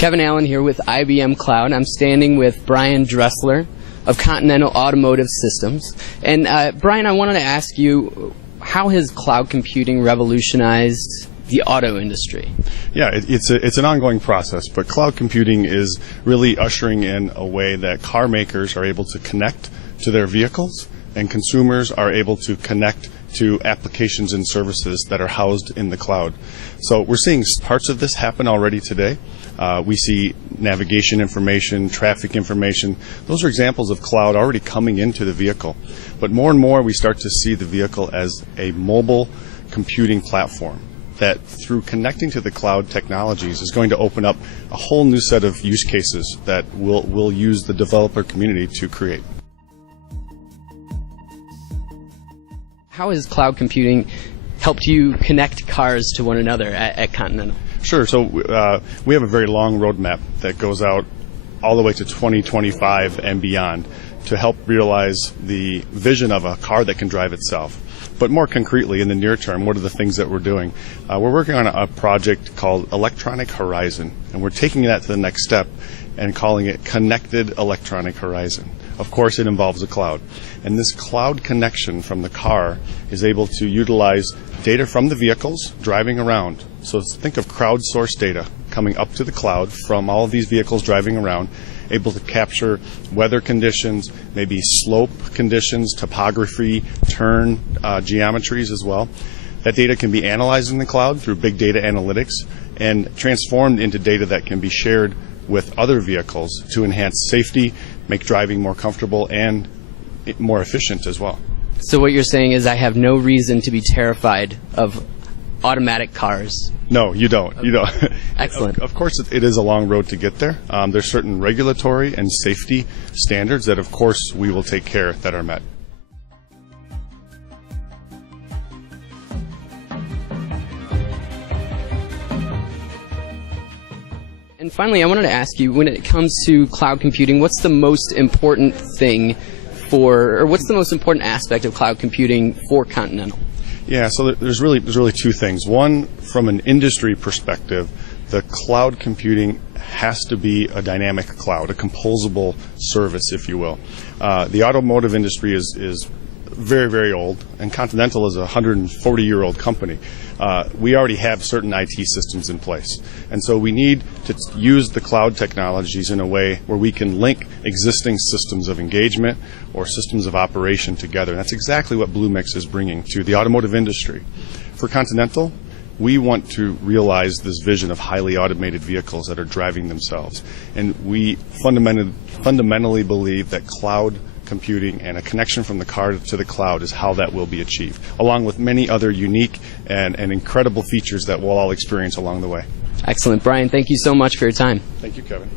Kevin Allen here with IBM Cloud. I'm standing with Brian Dressler of Continental Automotive Systems. And Brian, I wanted to ask you, how has cloud computing revolutionized the auto industry? Yeah, it's an ongoing process, but cloud computing is really ushering in a way that car makers are able to connect to their vehicles and consumers are able to connect to applications and services that are housed in the cloud. So we're seeing parts of this happen already today. We see navigation information, traffic information. Those are examples of cloud already coming into the vehicle. But more and more we start to see the vehicle as a mobile computing platform that through connecting to the cloud technologies is going to open up a whole new set of use cases that we'll use the developer community to create. How has cloud computing helped you connect cars to one another at Continental? Sure. So we have a very long roadmap that goes out all the way to 2025 and beyond to help realize the vision of a car that can drive itself. But more concretely, in the near term, what are the things that we're doing? We're working on a project called Electronic Horizon, and we're taking that to the next step and calling it Connected Electronic Horizon. Of course, it involves a cloud. And this cloud connection from the car is able to utilize data from the vehicles driving around. So think of crowdsourced data coming up to the cloud from all of these vehicles driving around, able to capture weather conditions, maybe slope conditions, topography, turn geometries as well. That data can be analyzed in the cloud through big data analytics and transformed into data that can be shared with other vehicles to enhance safety, make driving more comfortable and more efficient as well. So what you're saying is I have no reason to be terrified of automatic cars. No, you don't. Okay. You don't. Excellent. Of course, it is a long road to get there. There's certain regulatory and safety standards that, of course, we will take care that are met. And finally, I wanted to ask you, when it comes to cloud computing, what's the most important thing what's the most important aspect of cloud computing for Continental? Yeah, so there's really two things. One, from an industry perspective, the cloud computing has to be a dynamic cloud, a composable service, if you will. The automotive industry is very, very old, and Continental is a 140-year-old company. We already have certain IT systems in place, and so we need to use the cloud technologies in a way where we can link existing systems of engagement or systems of operation together. And that's exactly what Bluemix is bringing to the automotive industry. For Continental, we want to realize this vision of highly automated vehicles that are driving themselves, and we fundamentally believe that cloud computing and a connection from the car to the cloud is how that will be achieved, along with many other unique and incredible features that we'll all experience along the way. Excellent. Brian, thank you so much for your time. Thank you, Kevin.